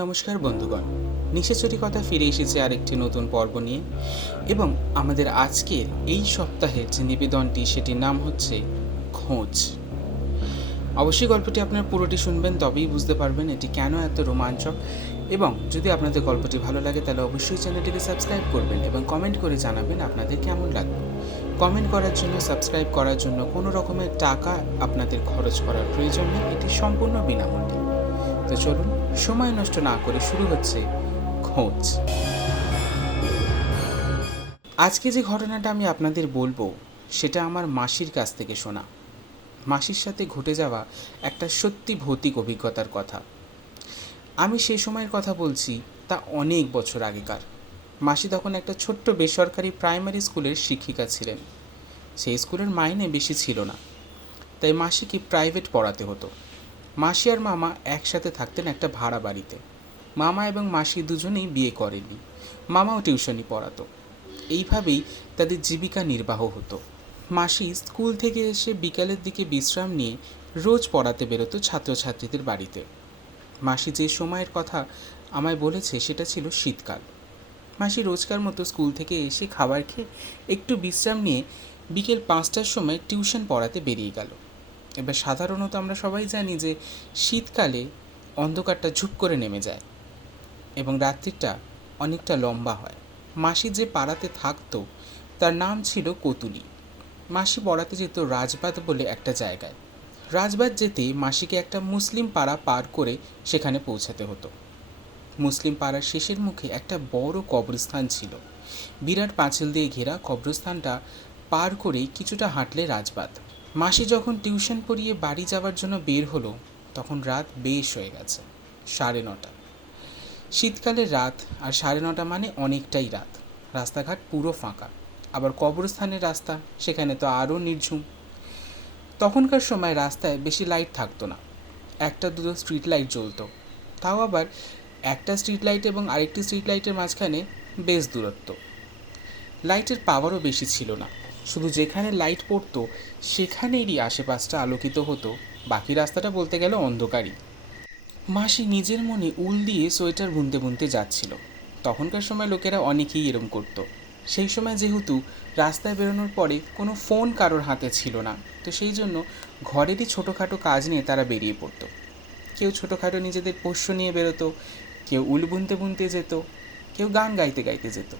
নমস্কার বন্ধুগণ, নিশাচরি কথা ফিরে এসেছে আরেকটি নতুন পর্ব নিয়ে। এবং আমাদের আজকের এই সপ্তাহের যে নিবেদনটি, সেটির নাম হচ্ছে খোঁজ। অবশ্যই গল্পটি আপনার পুরোটি শুনবেন, তবেই বুঝতে পারবেন এটি কেন এত রোমাঞ্চক। এবং যদি আপনাদের গল্পটি ভালো লাগে তাহলে অবশ্যই চ্যানেলটিকে সাবস্ক্রাইব করবেন এবং কমেন্ট করে জানাবেন আপনাদের কেমন লাগলো। কমেন্ট করার জন্য, সাবস্ক্রাইব করার জন্য কোনো রকমের টাকা আপনাদের খরচ করার প্রয়োজন নেই, এটি সম্পূর্ণ বিনামূল্যে। তো চলুন, সময় নষ্ট না করে শুরু হচ্ছে খোঁজ। আজকে যে ঘটনাটা আমি আপনাদের বলবো সেটা আমার মাসির কাছ থেকে শোনা। মাসির সাথে ঘটে যাওয়া একটা সত্যি ভৌতিক অভিজ্ঞতার কথা। আমি সেই সময়ের কথা বলছি, তা অনেক বছর আগেকার। মাসি তখন একটা ছোট্ট বেসরকারি প্রাইমারি স্কুলের শিক্ষিকা ছিলেন। সেই স্কুলের মাইনে বেশি ছিল না, তাই মাসিকে প্রাইভেট পড়াতে হতো। মাসি আর মামা একসাথে থাকতেন একটা ভাড়া বাড়িতে। মামা এবং মাসি দুজনেই বিয়ে করেননি। মামাও টিউশনি পড়াতো। এইভাবেই তাদের জীবিকা নির্বাহ হতো। মাসি স্কুল থেকে এসে বিকালের দিকে বিশ্রাম নিয়ে রোজ পড়াতে বেরোতো ছাত্রছাত্রীদের বাড়িতে। মাসি যে সময়ের কথা আমায় বলেছে সেটা ছিল শীতকাল। মাসি রোজকার মতো স্কুল থেকে এসে খাবার খেয়ে একটু বিশ্রাম নিয়ে বিকেল 5টার সময় টিউশন পড়াতে বেরিয়ে গেল। এবার সাধারণত আমরা সবাই জানি যে শীতকালে অন্ধকারটা ঝুপ করে নেমে যায় এবং রাত্রিটা অনেকটা লম্বা হয়। মাসি যে পাড়াতে থাকতো তার নাম ছিল কতুলি। মাসি পড়াতে যেত রাজবাদ বলে একটা জায়গায়। রাজবাদ যেতে মাসিকে একটা মুসলিম পাড়া পার করে সেখানে পৌঁছাতে হতো। মুসলিম পাড়ার শেষের মুখে একটা বড় কবরস্থান ছিল। বিরাট পাঁচিল দিয়ে ঘেরা কবরস্থানটা পার করেই কিছুটা হাঁটলে রাজবাদ। মাসি যখন টিউশন পড়িয়ে বাড়ি যাওয়ার জন্য বের হলো তখন রাত বেশ হয়ে গেছে, 9:30। শীতকালের রাত, আর 9:30 মানে অনেকটাই রাত। রাস্তাঘাট পুরো ফাঁকা, আবার কবরস্থানের রাস্তা, সেখানে তো আরও নির্ঝুম। তখনকার সময় রাস্তায় বেশি লাইট থাকতো না, একটা দুটো স্ট্রিট লাইট জ্বলতো, তাও আবার একটা স্ট্রিট লাইট এবং আরেকটি স্ট্রিট লাইটের মাঝখানে বেশ দূরত্ব। লাইটের পাওয়ারও বেশি ছিল না, শুধু যেখানে লাইট পড়তো সেখানেরই আশেপাশটা আলোকিত হতো, বাকি রাস্তাটা বলতে গেলে অন্ধকারই। মাসি নিজের মনে উল দিয়ে সোয়েটার বুনতে বুনতে যাচ্ছিল। তখনকার সময় লোকেরা অনেকেই এরম করত। সেই সময় যেহেতু রাস্তায় বেরোনোর পরে কোনো ফোন কারোর হাতে ছিল না, তো সেই জন্য ঘরেরই ছোটোখাটো কাজ নিয়ে তারা বেরিয়ে পড়তো। কেউ ছোটোখাটো নিজেদের পোষ্য নিয়ে বেরোতো, কেউ উল বুনতে বুনতে যেত, কেউ গান গাইতে গাইতে যেত।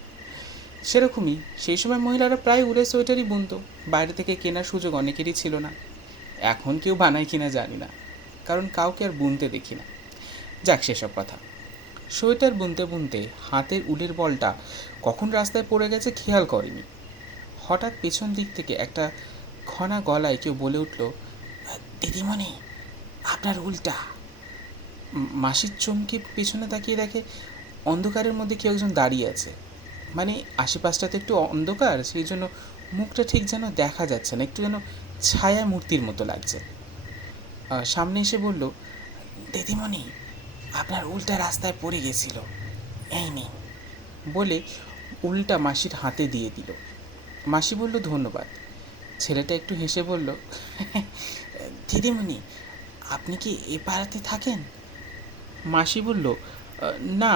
সেরকমই সেই সময় মহিলারা প্রায় উলের সোয়েটারই বুনতো। বাইরে থেকে কেনার সুযোগ অনেকেরই ছিল না। এখন কেউ বানায় কিনা জানি না, কারণ কাউকে আর বুনতে দেখি না। যাক, সেসব কথা। সোয়েটার বুনতে বুনতে হাতের উলের বলটা কখন রাস্তায় পড়ে গেছে খেয়াল করেনি। হঠাৎ পেছন দিক থেকে একটা ঘনা গলায় কেউ বলে উঠল, দিদিমণি, আপনার উলটা। মাসির চমকে পেছনে তাকিয়ে দেখে অন্ধকারের মধ্যে কেউ একজন দাঁড়িয়ে আছে। মানে আশেপাশটা তো একটু অন্ধকার, সেই জন্য মুখটা ঠিক যেন দেখা যাচ্ছে না, একটু যেন ছায়া মূর্তির মতো লাগছে। সামনে এসে বলল, দিদিমণি, আপনার উলটা রাস্তায় পড়ে গেছিল, এই নিন। বলে উলটা মাসির হাতে দিয়ে দিল। মাসি বলল, ধন্যবাদ। ছেলেটা একটু হেসে বলল, দিদিমণি, আপনি কি এ পাড়াতে থাকেন? মাসি বলল, না,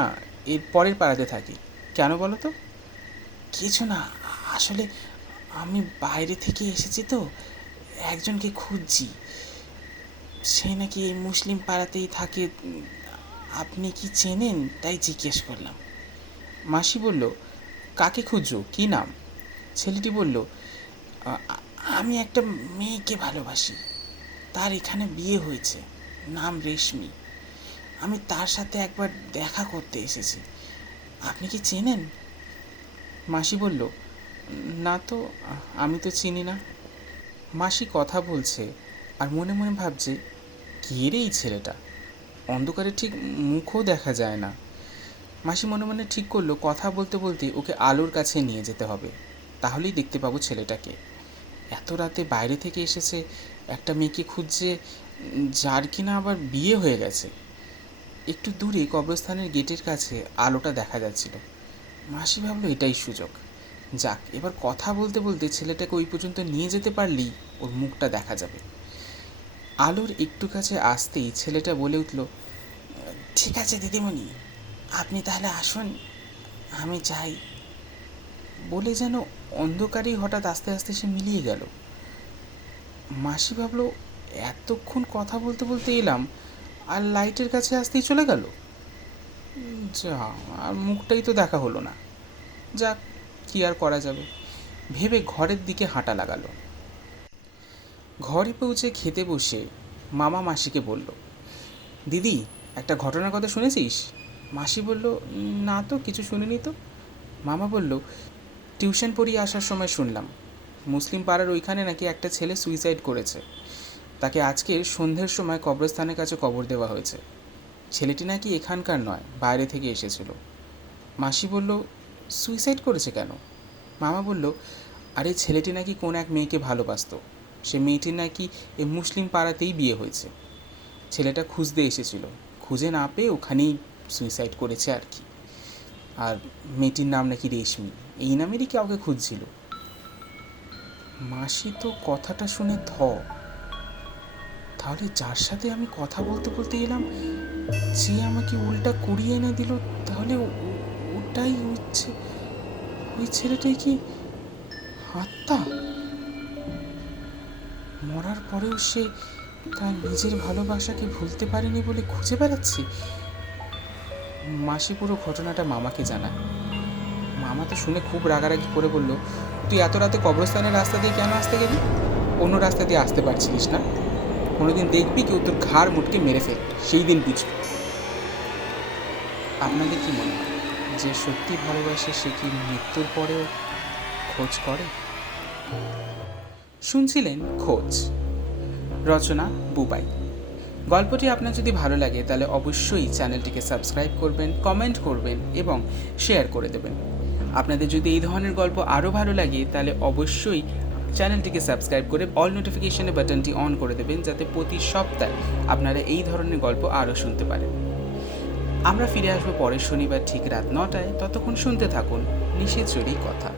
এর পরের পাড়াতে থাকি। কেন বলো তো? কিছু না, আসলে আমি বাইরে থেকে এসেছি তো, একজনকে খুঁজছি। সে নাকি এই মুসলিম পাড়াতেই থাকে, আপনি কি চেনেন তাই জিজ্ঞেস করলাম। মাসি বলল, কাকে খুঁজছো, কী নাম? ছেলেটি বলল, আমি একটা মেয়েকে ভালোবাসি, তার এখানে বিয়ে হয়েছে, নাম রেশমি। আমি তার সাথে একবার দেখা করতে এসেছি, আপনি কি চেনেন? মাসি বলল, না তো, আমি তো চিনি না। মাসি কথা বলছে আর মনে মনে ভাবছে, কে রে এই ছেলেটা, অন্ধকারে ঠিক মুখও দেখা যায় না। মাসি মনে মনে ঠিক করলো কথা বলতে বলতে ওকে আলোর কাছে নিয়ে যেতে হবে, তাহলেই দেখতে পাবো ছেলেটাকে। এত রাতে বাইরে থেকে এসেছে, একটা মেয়েকে খুঁজছে, যার কিনা আবার বিয়ে হয়ে গেছে। একটু দূরে কবরস্থানের গেটের কাছে আলোটা দেখা যাচ্ছিল। মাসি ভাবলো এটাই সুযোগ। যাক, এবার কথা বলতে বলতে ছেলেটাকে ওই পর্যন্ত নিয়ে যেতে পারলেই ওর মুখটা দেখা যাবে। আলোর একটু কাছে আসতেই ছেলেটা বলে উঠল, ঠিক আছে দিদিমণি, আপনি তাহলে আসুন, আমি যাই বলে যেন অন্ধকারেই হঠাৎ আস্তে আস্তে সে মিলিয়ে গেল। মাসি ভাবলো এতক্ষণ কথা বলতে বলতে এলাম আর লাইটের কাছে আসতেই চলে গেল। যা, আর মুখটাই তো দেখা হলো না। যাক, কি আর করা যাবে ভেবে ঘরের দিকে হাঁটা লাগালো। ঘরে পৌঁছে খেতে বসে মামা মাসিকে বলল, দিদি, একটা ঘটনার কথা শুনেছিস? মাসি বলল, না তো, কিছু শুনিনি তো। মামা বলল, টিউশন পড়িয়ে আসার সময় শুনলাম মুসলিম পাড়ার ওইখানে নাকি একটা ছেলে সুইসাইড করেছে। তাকে আজকে সন্ধ্যের সময় কবরস্থানের কাছে কবর দেওয়া হয়েছে। ছেলেটি নাকি এখানকার নয়, বাইরে থেকে এসেছিল। মাসি বলল, সুইসাইড করেছে কেন? মামা বলল, আরে ছেলেটি নাকি কোন এক মেয়েকে ভালোবাসতো। সে মেয়েটির নাকি এই মুসলিম পাড়াতেই বিয়ে হয়েছে। ছেলেটা খুঁজতে এসেছিল, খুঁজে না পেয়ে ওখানেই সুইসাইড করেছে আর কি। আর মেয়েটির নাম নাকি রেশমি, এই নামেরই কাউকে খুঁজছিল। মাসি তো কথাটা শুনে তাহলে যার সাথে আমি কথা বলতে বলতে এলাম, যে আমাকে উল্টা কুড়িয়ে এনে দিল, তাহলে ওটাই হচ্ছে, ওই ছেলেটাই কি আত্মা? মরার পরেও সে তার নিজের ভালোবাসাকে ভুলতে পারেনি বলে খুঁজে বেড়াচ্ছে। মাসি পুরো ঘটনাটা মামাকে জানায়। মামা তো শুনে খুব রাগারাগি করে বলল, তুই এত রাতে কবরস্থানের রাস্তা দিয়ে কেন আসতে গেলি? অন্য রাস্তা দিয়ে আসতে পারছিলিস না? কোনোদিন দেখবি কেউ তোর ঘাড় মুটকে মেরে ফেল, সেই দিন বুঝবি। আপনাদের কি মনে হয়, যে সত্যি ভালোবাসে সে কি মৃত্যুর পরেও খোঁজ করে? শুনছিলেন খোঁজ, রচনা বুবাই। গল্পটি আপনার যদি ভালো লাগে তাহলে অবশ্যই চ্যানেলটিকে সাবস্ক্রাইব করবেন, কমেন্ট করবেন এবং শেয়ার করে দেবেন। আপনাদের যদি এই ধরনের গল্প আরও ভালো লাগে তাহলে অবশ্যই চ্যানেলটিকে সাবস্ক্রাইব করে অল নোটিফিকেশনের বাটনটি অন করে দেবেন, যাতে প্রতি সপ্তাহে আপনারা এই ধরনের গল্প আরও শুনতে পারেন। আমরা ফিরে আসবো পরের শনিবার ঠিক রাত 9টায়। ততক্ষণ শুনতে থাকুন নিশিত জড়ি কথা।